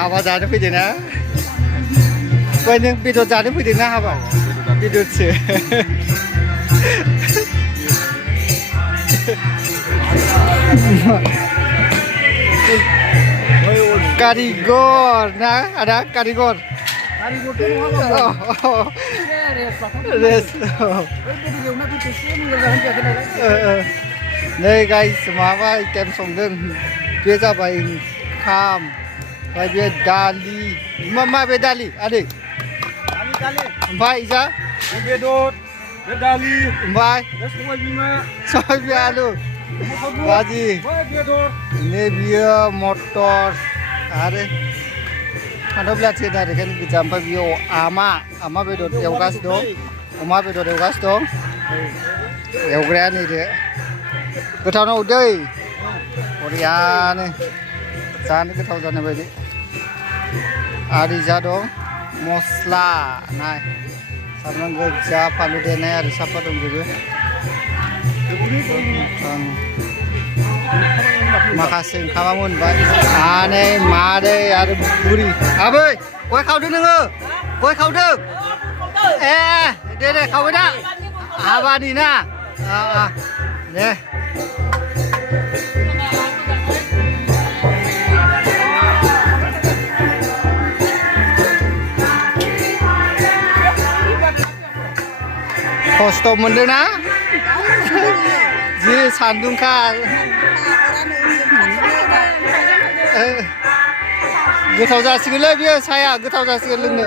हाबा जानो फैदों ना बै नों बेदर जानो फैदों ना हाबा बेदरसो कारिगर ना आदा कारिगर नै गाइस माबा आइटेम संदों बे जाबाय ओंखाम ओमफ्राय बे दालि मा बे दालि आदै ओमफ्राय जा बेदर बे दालि ओमफ्राय सबाय बिमा आलु भाजि नै बियो मटर आरो फान्थाव बिलाथि होनो आरो बेखायनो गोजा ओमफ्राय बेयाव आमा बेदर एवगासिनो दं अमा बेदर एवगासिनो दं एवग्राया नैदो गोथाव ना दै बरियानो जानो गोथाव जानाय बायदि आरो जा दं मस्ला नाय सामब्राम गोजा फानलु देनाय आरो साफा दंजोबो माखासे ओंखामा मोनबाय आनै मादै आरो बुरि आबै गय खावदों नोङो गय खावदों ए दे खावबाय दा हाबानि ना दे खस्थ' मोनदों ना जि सान्दुंखा गोथाव जासिगोनलै बियो साया गोथाव जासिगोन लोंनो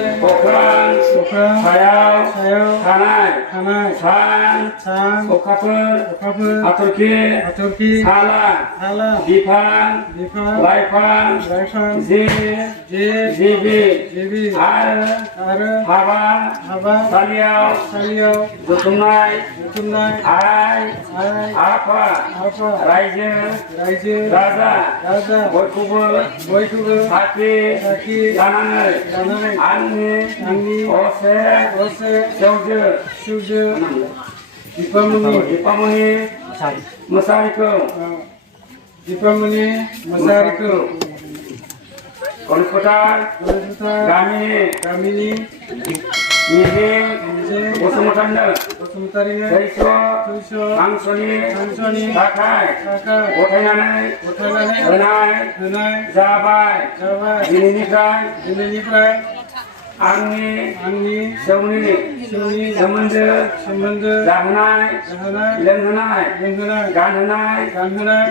अख्रां सायाव थानाय सान अखाफोर हाथरखि हाला बिफां लाइफां जिबि आरो हाबा सालियाव जुथुमनाय आइ आफा रायजो राजा बयखौबो साखि लानानै आंनि असे सिउजो दिपामनि मोसाहारिखौ कलकाता गामिनि मिजिं बसुमतारिनो हांसोनि थाखाय गथायनानै होनाय जाबाय दिनैनिफ्राय आंनि सोमोन्दो जाहोनाय लोंहोनाय गानहोनाय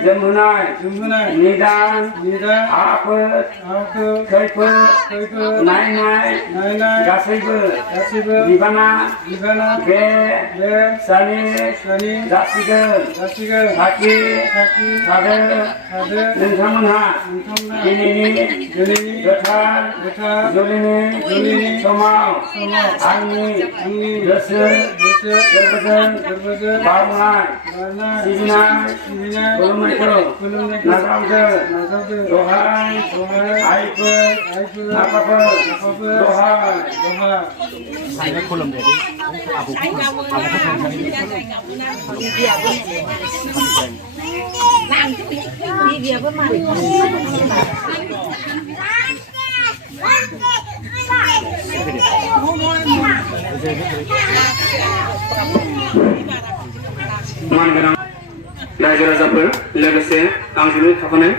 जोमहोनाय निदान आफोद खैफोद नायनाय गासैबो बिबाना बे सानि जासिगोन साखि थादो नोंथांमोनहा दिनैनि गोथार जुलिनि समाव आंनि गोसो गोरबोजों बावनाय सिबिनाय खुलुमनायखौ नाजावदो दहाय आइफोर आफाफोर दहाय खुलुमदो मान गोनां रायजो राजाफोर लोगोसे आंजों थाफानाय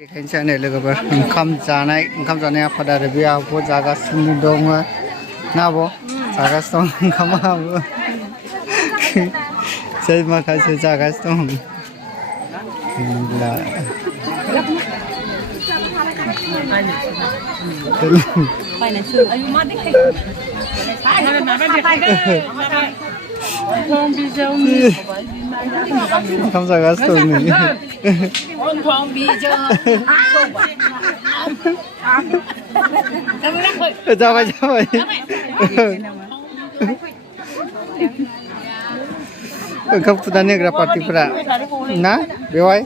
देखायनोसै लोगोफोर ओंखाम जानाय आफादा आरो बे आब'खौ जागासिनो दङ ना आब' जागासिनो दं ओंखामाबो जाय माखासे जागासिनो दं ओंखाम जागासिनो दं नै जाबाय ओंखाम खुदानो होग्रा पार्टिफोरा ना बेवहाय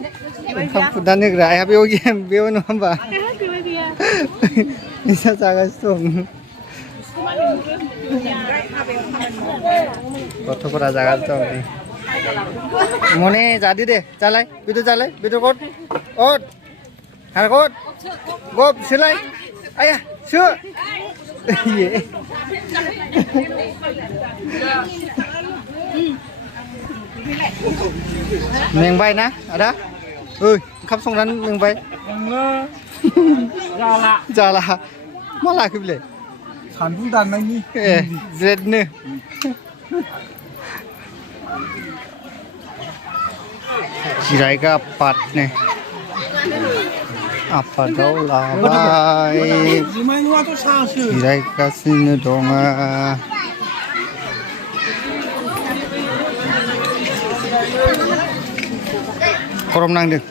ओंखाम खुदानो होग्रा आइहा बेयाव नङा होमबा नोंसा जागासिनो दं गथ'फोरा जागासिनो दं मने जादो दे जालाय बेदर गद हार गद गब सोलाय आया सो मेंबाय ना आदा ओंखाम संनानै मेंबाय जाला मा लाखो बिलाय सान्दुं दाननायनि जेदनो जिरायग्रा आफादनो आफादाव लाबाय जिरायगासिनो दङ गरम नांदों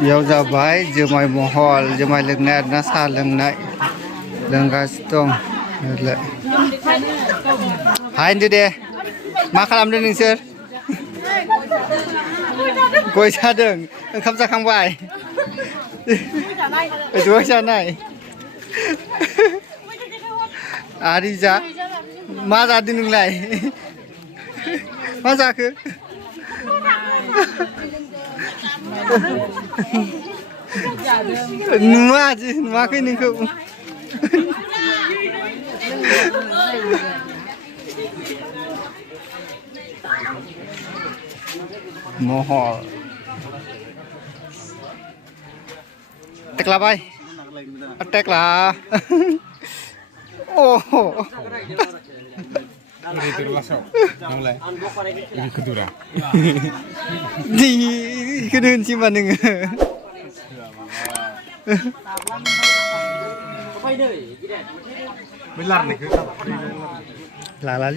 बेयाव जाबाय जुमाय महल जुमाय लोंनाय आरोना साहा लोंनाय लोंगासिनो दं हाय होनदो दे मा खालामदों नोंसोर गय जादों ओंखाम जाखांबाय गय जानाय आरि जा मा जादों नोंलाय मा जाखो नुवाखै नोंखौ महल टेक्लाबाय Tekla oh ini termasuk mulai ini kedua di kedun sih mana nge belar nih lala